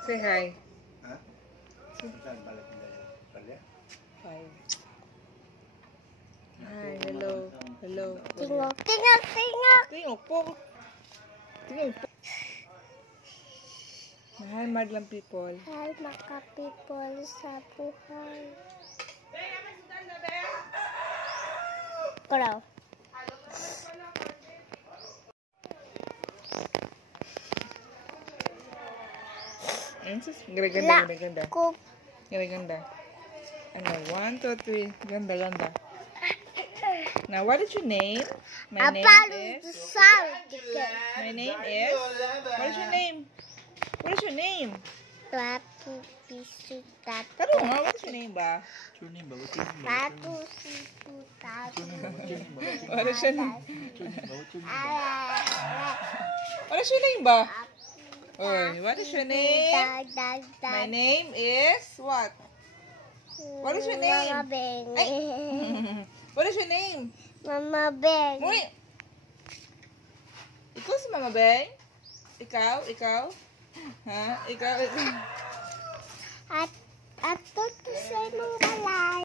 Say hi. Ha? Saan pala pala? Hi. Hi, hello. Hello. Tingok, tingok, tingok. Tingok po. Tingok po. Mahal madlang people. Hi, mga people sa buhay. Kuraw. Ganda, ganda. Kup. Ganda. Ano, 1, 2, 3. Ganda, ganda. Now, what is your name? My name is... My name is... What is your name? What is your name? Papu pisu tatu. Tanong nga, what is your name ba? Papu pisu tatu. What is your name? What is your name ba? Oy, what is your name? My name is what? What is your name? Mama Beng. Ay. What is your name? Mama Beng. Uy! Ikaw si Mama Beng? Ikaw? Ikaw? Ha? Ikaw? At ito sa mong kalay.